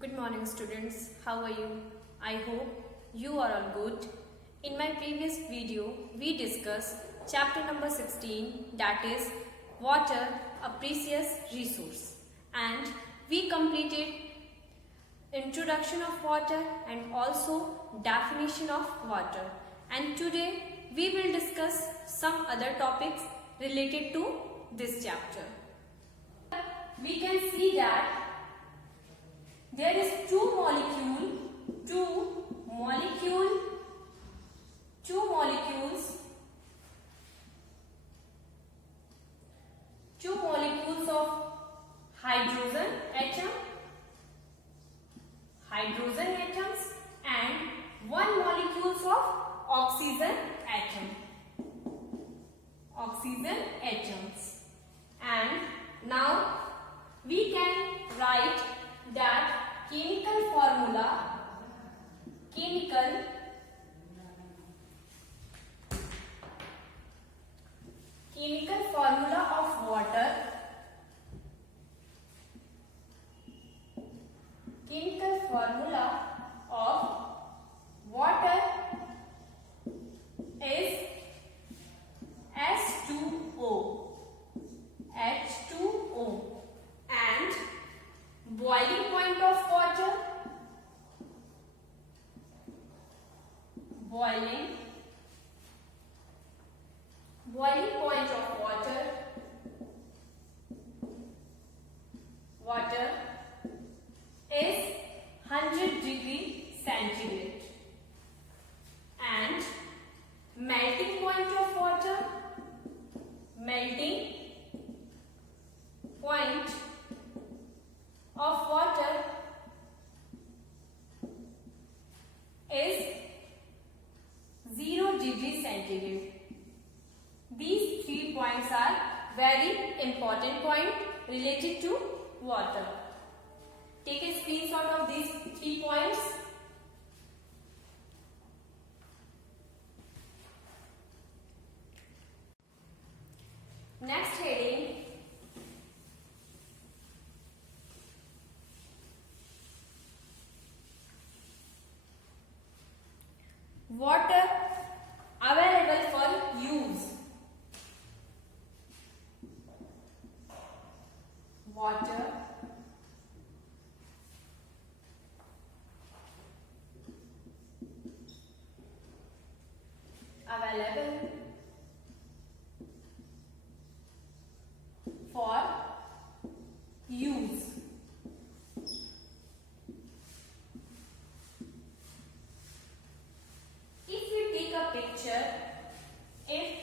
Good morning students, how are you? I hope you are all good. In my previous video, we discussed chapter number 16, that is water, a precious resource, and we completed introduction of water and also definition of water, and today we will discuss some other topics related to this chapter. We can see that there is two molecules of hydrogen atoms and one molecules of oxygen atoms. And now we can write that chemical formula of water is H2O, and boiling point of water is 100 degree centigrade, and melting point of water is 0 degree centigrade. These 3 points are very important point related to water. Take a screenshot of these 3 points. Next heading, water available for use. Water available for use. If we take a picture, if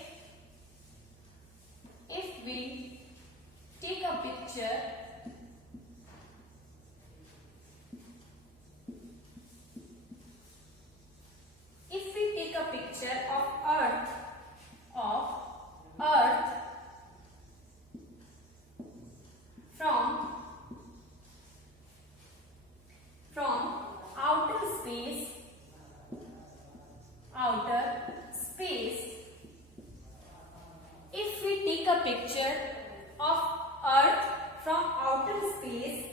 we take a picture of Earth from outer space, if we take a picture of Earth from outer space,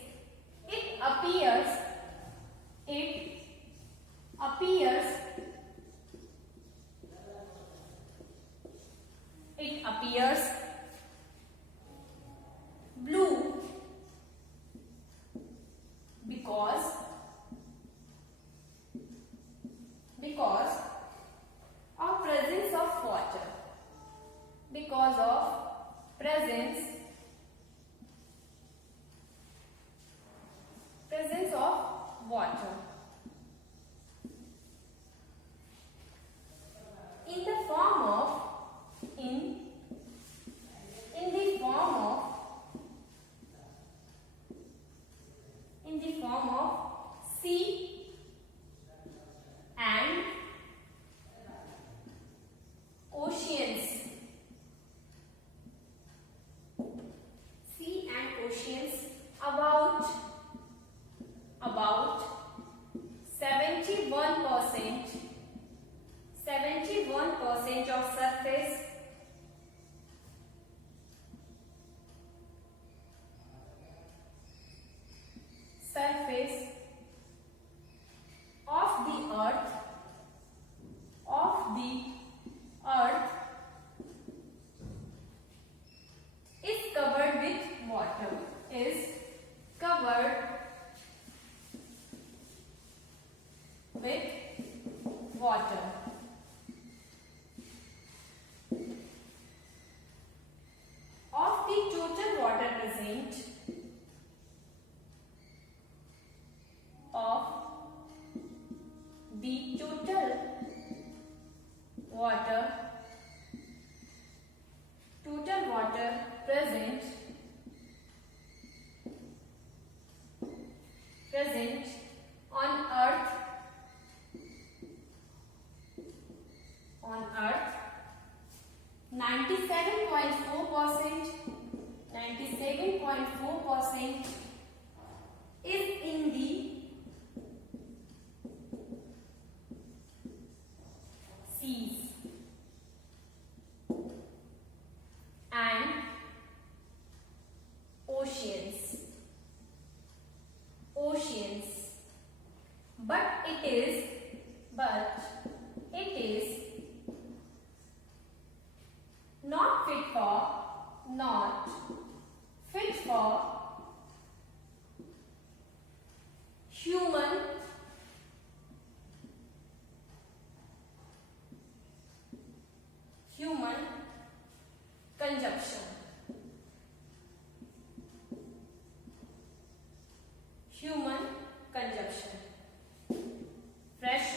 it appears blue because of presence of water, in the form of sea and oceans. About 71% of surface surface covered with water. Of the total water present, of the total water present on earth 97.4% is in the seas and oceans, but it is not fit for human consumption. Fresh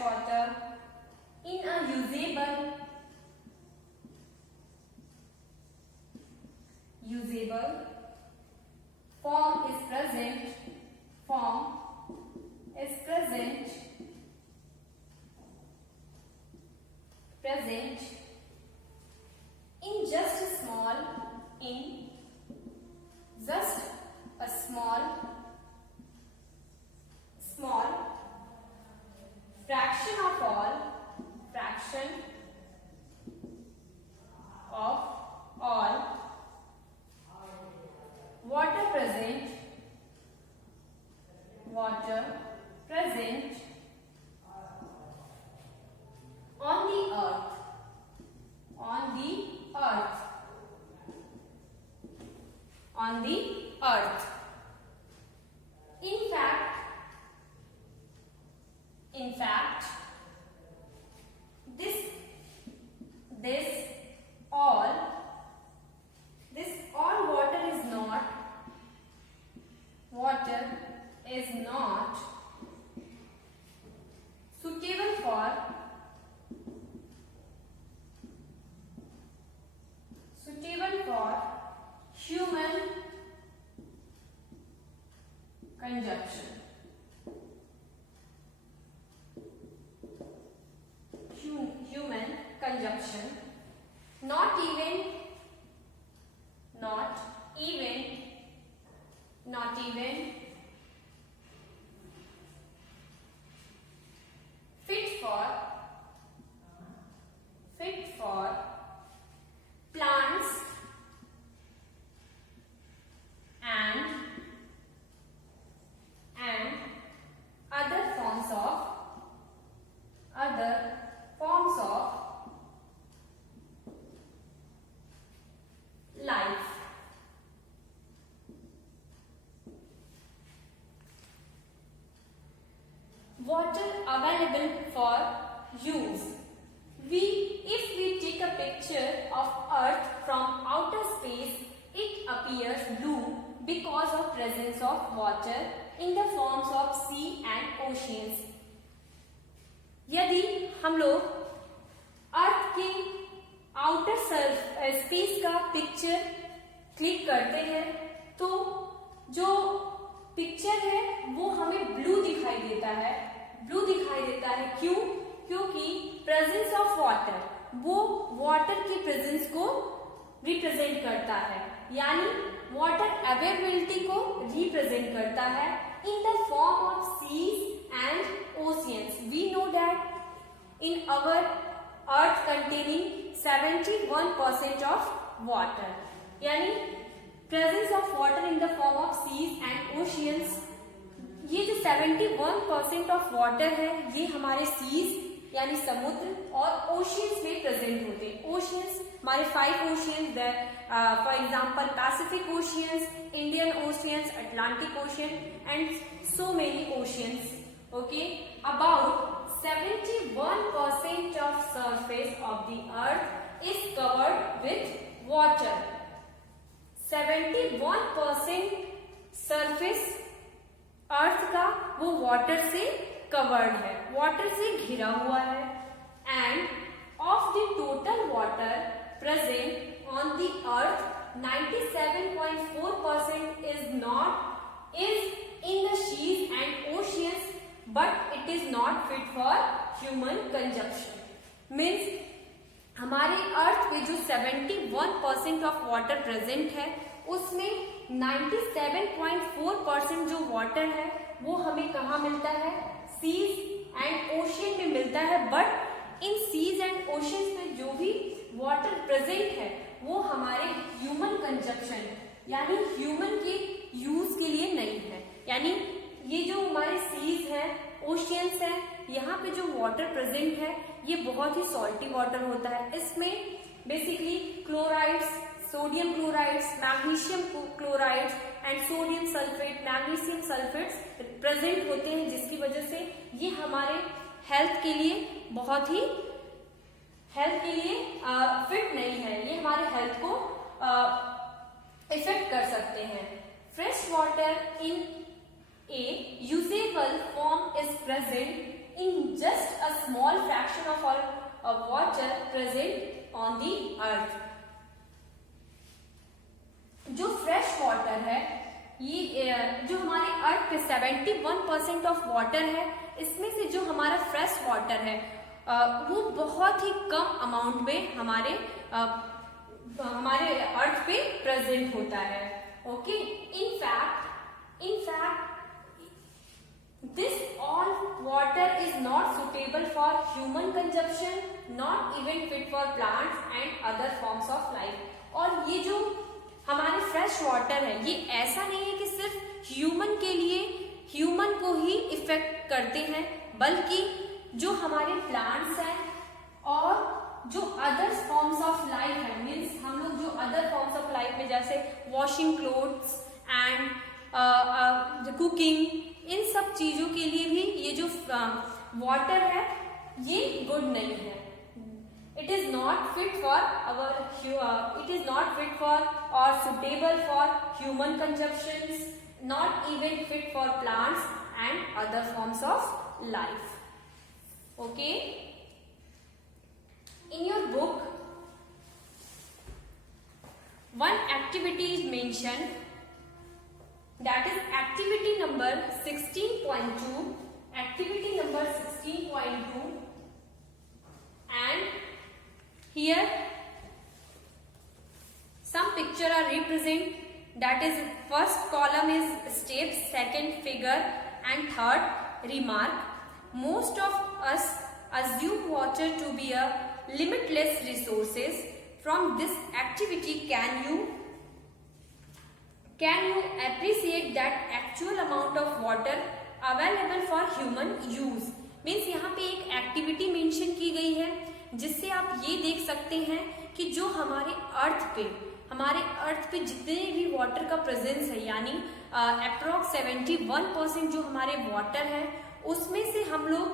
water in a usable form is present in just a small fraction of all water present on the earth. In fact, this all water is not suitable for human consumption. Not even fit for plants and other forms of life. Water available for use. If we take a picture of Earth from outer space, it appears blue because of presence of water in the forms of sea and oceans. यदि हम लोग अर्थ के outer space का picture click करते हैं तो जो पिक्चर है वो हमें ब्लू दिखाई देता है। क्यों? क्योंकि प्रेजेंस ऑफ वाटर वो वाटर की प्रेजेंस को रिप्रेजेंट करता है, यानी वाटर अवेलेबिलिटी को रिप्रेजेंट करता है in the form of seas and oceans. We know that in our earth containing 71% of water, यानी presence of water in the form of seas and oceans. ये जो 71% ऑफ वाटर है ये हमारे सीज यानी समुद्र, और ओशियंस में प्रेजेंट होते हैं। ओशियंस हमारे 5 oceans, for example Pacific oceans, Indian oceans, Atlantic ocean and so many oceans. Okay, about 71% of surface of the earth is covered with water. 71% सरफेस अर्थ का वो वाटर से कवर्ड है, वाटर से घिरा हुआ है। End of the total water present on the earth 97.4% is in the seas and oceans, but it is not fit for human consumption. Means हमारे अर्थ पे जो 71% ऑफ वाटर प्रेजेंट है उसमें 97.4% जो वाटर है वो हमें कहाँ मिलता है, सीज एंड ओशियन में मिलता है। But in seas and oceans में जो भी वाटर प्रेजेंट है वो हमारे ह्यूमन कंजप्शन यानी ह्यूमन के यूज के लिए नहीं है। यानी ये जो हमारे सीज है, ओशियंस है, यहाँ पे जो वाटर प्रेजेंट है ये बहुत ही सॉल्टी वाटर होता है। इसमें basically chlorides, sodium chlorides, magnesium chlorides and sodium sulphate, magnesium sulphates present होते हैं, जिसकी वजह से ये हमारे हेल्थ के लिए बहुत ही फिट नहीं है, ये हमारे हेल्थ को इफेक्ट कर सकते हैं। Fresh water in a usable form is present in just a small fraction of all water present on the earth. जो फ्रेश वाटर है ये जो हमारे अर्थ पे 71% ऑफ वाटर है, इसमें से जो हमारा फ्रेश वाटर है वो बहुत ही कम अमाउंट में हमारे अर्थ पे प्रेजेंट होता है। Okay, in fact this all water is not suitable for human consumption, not even fit for plants and other forms of life. और ये जो हमारे फ्रेश वाटर है ये ऐसा नहीं है कि सिर्फ ह्यूमन को ही इफेक्ट करते हैं, बल्कि जो हमारे प्लांट्स हैं और जो अदर फॉर्म्स ऑफ लाइफ है, मीन्स हम लोग जो अदर फॉर्म्स ऑफ लाइफ में जैसे वॉशिंग क्लोथ्स एंड कुकिंग, इन सब चीजों के लिए भी ये जो वाटर है ये गुड नहीं है। It is not fit for और suitable for human consumptions, not even fit for plants and other forms of life. Okay, in your book one activity is mention, that is activity number 16.2, activity number 16.2, and here some picture are represent, that is first column is steps, second figure and third remark. Most of us assume water to be a limitless resources. From this activity can you appreciate that actual amount of water available for human use? Means यहाँ पे एक activity mention की गई है जिससे आप ये देख सकते हैं कि जो हमारे अर्थ पे जितने भी वाटर का प्रेजेंस है, यानी अप्रोक्स 71% जो हमारे वाटर है उसमें से हम लोग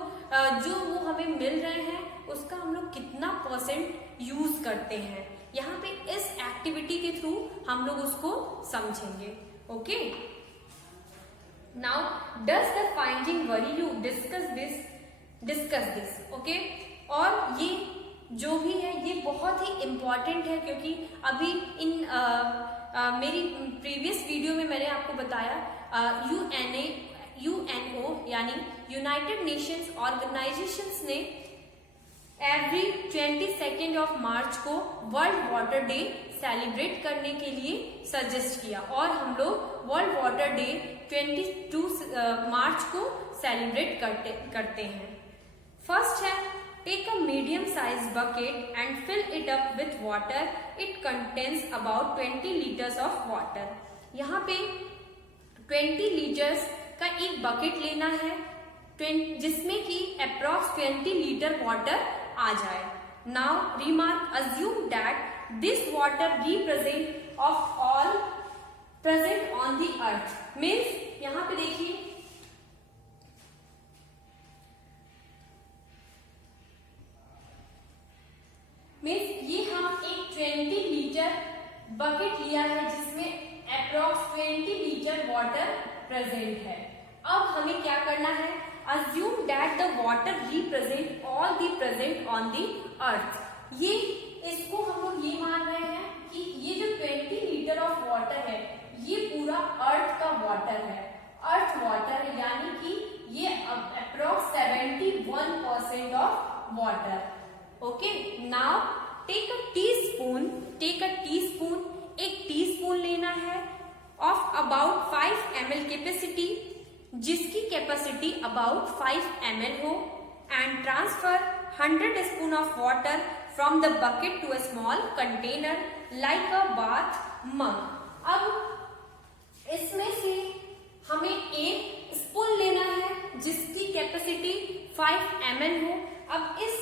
जो वो हमें मिल रहे हैं उसका हम लोग कितना परसेंट यूज करते हैं, यहाँ पे इस एक्टिविटी के थ्रू हम लोग उसको समझेंगे। Okay, now does the finding worry you, discuss this. Okay, और ये जो भी है ये बहुत ही इम्पॉर्टेंट है, क्योंकि अभी इन मेरी प्रीवियस वीडियो में मैंने आपको बताया यूएनओ यानी यूनाइटेड नेशंस ऑर्गेनाइजेशंस ने एवरी 22 ऑफ मार्च को वर्ल्ड वाटर डे सेलिब्रेट करने के लिए सजेस्ट किया, और हम लोग वर्ल्ड वाटर डे 22 मार्च को सेलिब्रेट करते हैं। फर्स्ट है, take a medium size bucket and fill it up with water, it contains about 20 litres of water. यहाँ पे 20 लीटर्स का एक बकेट लेना है, जिसमें कि अप्रॉक्स 20 लीटर वाटर आ जाए। Now remark assume that this water represent of all present on the earth. Means यहाँ पे देखिए मीन्स ये हम एक 20 लीटर बकेट लिया है जिसमें अप्रॉक्स 20 लीटर वाटर प्रेजेंट है। अब हमें क्या करना है, assume that the water represent all the present on the earth। ये इसको हम लोग ये मान रहे हैं कि ये जो 20 लीटर ऑफ वाटर है ये पूरा अर्थ का वाटर है, अर्थ वाटर है, यानी कि ये approx 71% of water. Okay, now take a teaspoon, एक टीस्पून लेना है ऑफ अबाउट 5 ml कैपेसिटी, जिसकी कैपेसिटी अबाउट 5 ml हो, and transfer 100 spoon of water from the bucket to a small container like a bath mug. अब इसमें से हमें एक स्पून लेना है जिसकी कैपेसिटी 5 ml हो। अब इस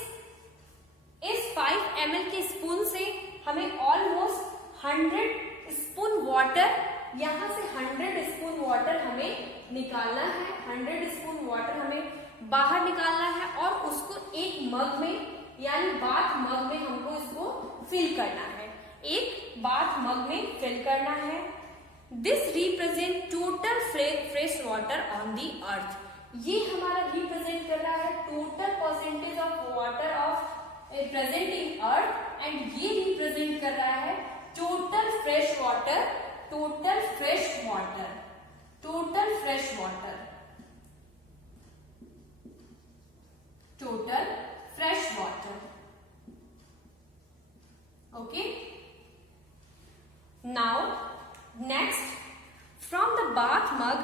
5 ml के स्पून से हमें ऑलमोस्ट 100 स्पून वाटर, यहां से 100 स्पून वाटर हमें निकालना है, 100 स्पून वाटर हमें बाहर निकालना है और उसको एक मग में यानी बाथ मग में हमको इसको फिल करना है, एक बाथ मग में फिल करना है। This represent total fresh water on the earth. ये हमारा रिप्रेजेंट कर रहा है total percentage of water of present in earth, and ये रिप्रेजेंट कर रहा है total fresh water, total fresh water, total fresh water, total fresh water. Okay, now next, from the bath mug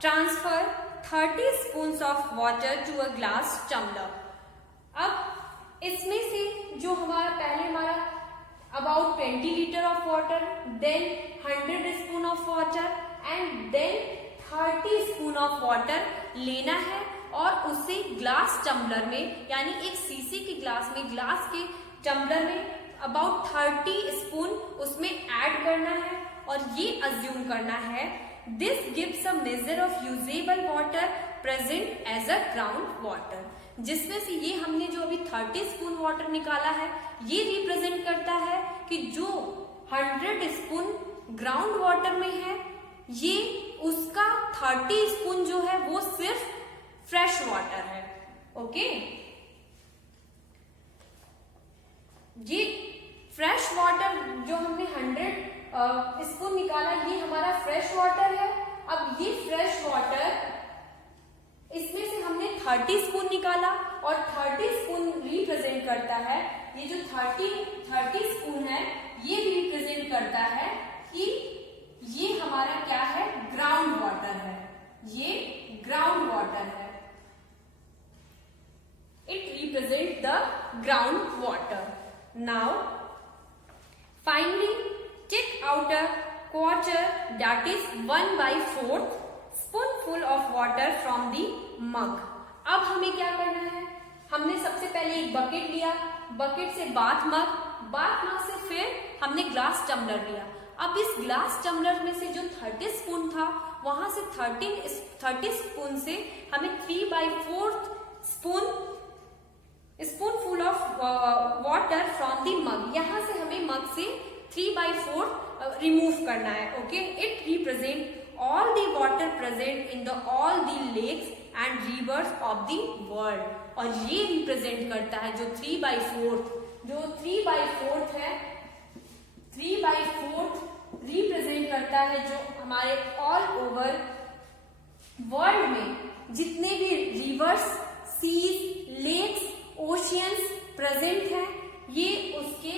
transfer 30 spoons of water to a glass tumbler. अब इसमें से जो हमारा about 20 litre of water, then 100 spoon of water and then 30 spoon of water लेना है और उसे glass tumbler में यानी एक शीशे के ग्लास में, ग्लास के टम्बलर में अबाउट 30 स्पून उसमें ऐड करना है और ये अज्यूम करना है this gives a measure of usable water present as a ground water. जिसमें से ये हमने जो अभी 30 स्पून वाटर निकाला है ये रिप्रेजेंट करता है कि जो 100 स्पून ग्राउंड वाटर में है ये उसका 30 स्पून जो है वो सिर्फ फ्रेश वाटर है। ओके, ये फ्रेश वाटर जो हमने 100 स्पून निकाला ये हमारा फ्रेश वाटर है। अब ये फ्रेश वाटर इसमें से हमने 30 स्पून निकाला और 30 स्पून रिप्रेजेंट करता है, ये जो 30 स्पून है ये रिप्रेजेंट करता है कि ये हमारा क्या है, ग्राउंड वाटर है, ये ग्राउंड वाटर है, it represent the ground water. Now finally take out a quarter that is 1/4 spoonful of water from the mug. अब हमें क्या करना है, हमने सबसे पहले एक बकेट लिया, बकेट से बाथ मग से फिर हमने ग्लास टम्बलर लिया। अब इस ग्लास टम्बलर में से जो 30 स्पून था वहां से 30 स्पून से हमें 3/4 spoonful of water from the mug, यहां से हमें मग से 3/4 रिमूव करना है। Okay, it represent all the water present in the all the lakes and rivers of the world। और ये रिप्रेजेंट करता है जो 3/4 है, 3/4 रिप्रेजेंट करता है जो हमारे ऑल ओवर वर्ल्ड में जितने भी rivers, seas, lakes, oceans present हैं ये उसके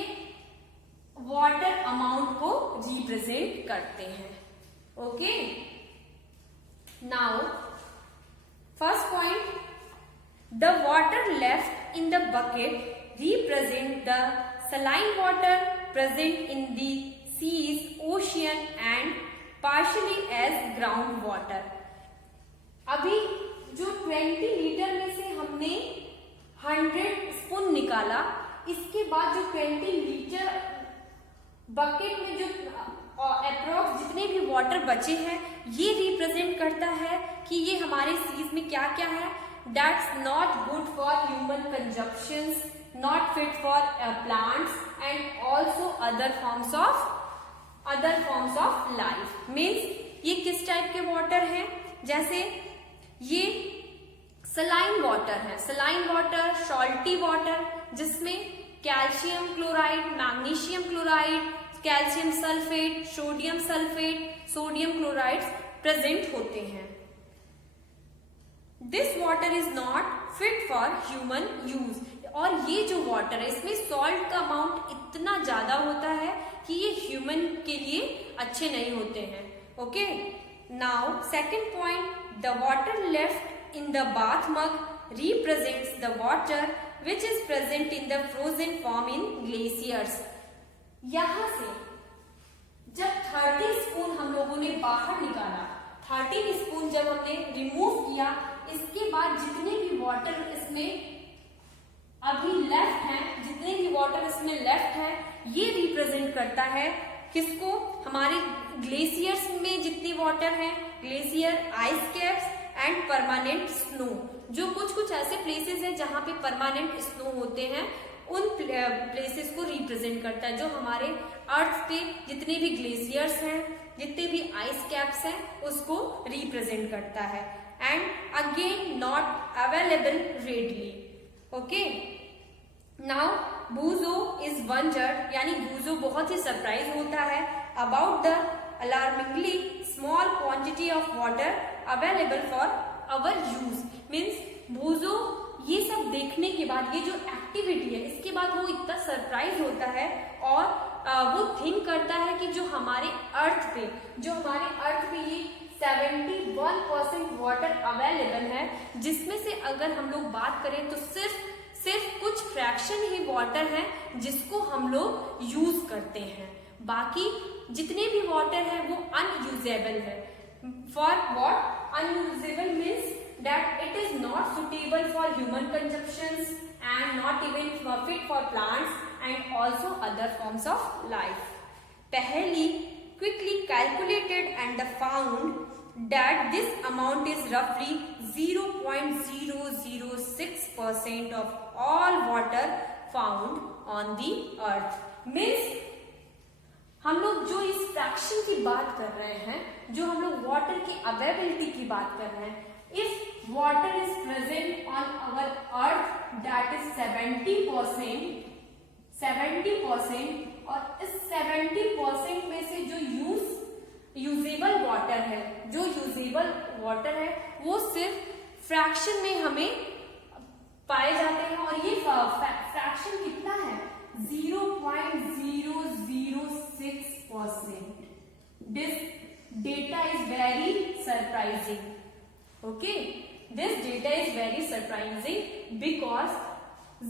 वाटर अमाउंट को रिप्रेजेंट करते हैं। Okay, now first point, the water left in the bucket represent the saline water present in the seas, ocean and partially as ground water। अभी जो 20 लीटर में से हमने 100 स्पून निकाला, इसके बाद जो 20 लीटर बकेट में जो अप्रोक्स जितने भी वाटर बचे हैं, ये रिप्रेजेंट करता है कि ये हमारे सीज में क्या क्या है। That's not good for human consumptions, not fit for plants and also other forms of life. Means ये किस टाइप के वाटर हैं, जैसे ये सलाइन वाटर है, सलाइन वाटर, सॉल्टी वाटर, जिसमें calcium chloride, magnesium chloride, calcium sulphate, sodium sulphate, sodium chloride present होते हैं। This water is not fit for human use. और ये जो वाटर है, इसमें सॉल्ट का अमाउंट इतना ज्यादा होता है कि ये ह्यूमन के लिए अच्छे नहीं होते हैं। Okay, now second point, the water left in the bath mug represents the water which is present in the frozen form in glaciers। यहां से जब 30 स्पून हम लोगों ने बाहर निकाला, 30 स्पून जब हमने रिमूव किया, इसके बाद जितने भी वाटर इसमें अभी लेफ्ट है, जितने भी वाटर इसमें लेफ्ट है, ये रिप्रेजेंट करता है किसको, हमारे ग्लेशियर्स में जितनी वाटर है, glacier, ice caps and permanent snow. जो कुछ ऐसे प्लेसेस हैं जहां पे परमानेंट स्नो होते हैं, उन प्लेसेस को रिप्रेजेंट करता है। जो हमारे अर्थ पे जितने भी ग्लेशियर्स हैं, जितने भी आइस कैप्स हैं, उसको रिप्रेजेंट करता है। And again not available readily. Okay, now Boojho is wondered, यानी बूजो बहुत ही सरप्राइज होता है about the alarmingly small quantity of water available for our use. Means Boojho ये सब देखने के बाद, ये जो एक्टिविटी है, इसके बाद वो इतना सरप्राइज होता है और वो थिंक करता है कि जो हमारे अर्थ पे ये 71% वाटर अवेलेबल है, जिसमें से अगर हम लोग बात करें तो सिर्फ कुछ फ्रैक्शन ही वाटर है जिसको हम लोग यूज करते हैं। बाकी जितने भी वाटर है वो अनयूजेबल है। For what? Unusable means that it is not suitable for human consumptions and not even fit for plants and also other forms of life. Paheli quickly calculated and found that this amount is roughly 0.006% of all water found on the earth. Means हम लोग जो इस फ्रैक्शन की बात कर रहे हैं, जो हम लोग वाटर की अवेलेबिलिटी की बात कर रहे हैं, if water is present on our earth that is 70%, और इस 70% में से जो यूजेबल वाटर है वो सिर्फ फ्रैक्शन में हमें पाए जाते हैं। और ये फ्रैक्शन कितना है? 0.006%. This data is very surprising. Okay, this data is very surprising because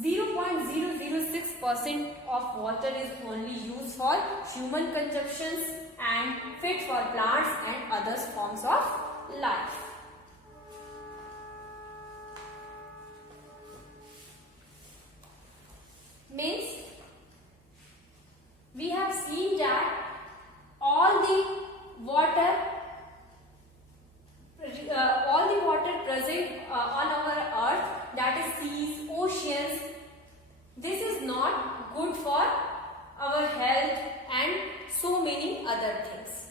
0.006% of water is only used for human consumptions and fit for plants and other forms of life. Means we have seen that all the water present on our earth, that is seas, oceans, this is not good for our health and so many other things.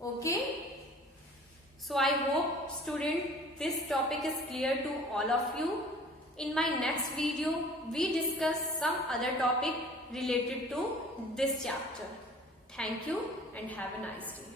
Okay, so I hope student this topic is clear to all of you. In my next video we discuss some other topic related to this chapter. Thank you and have a nice day.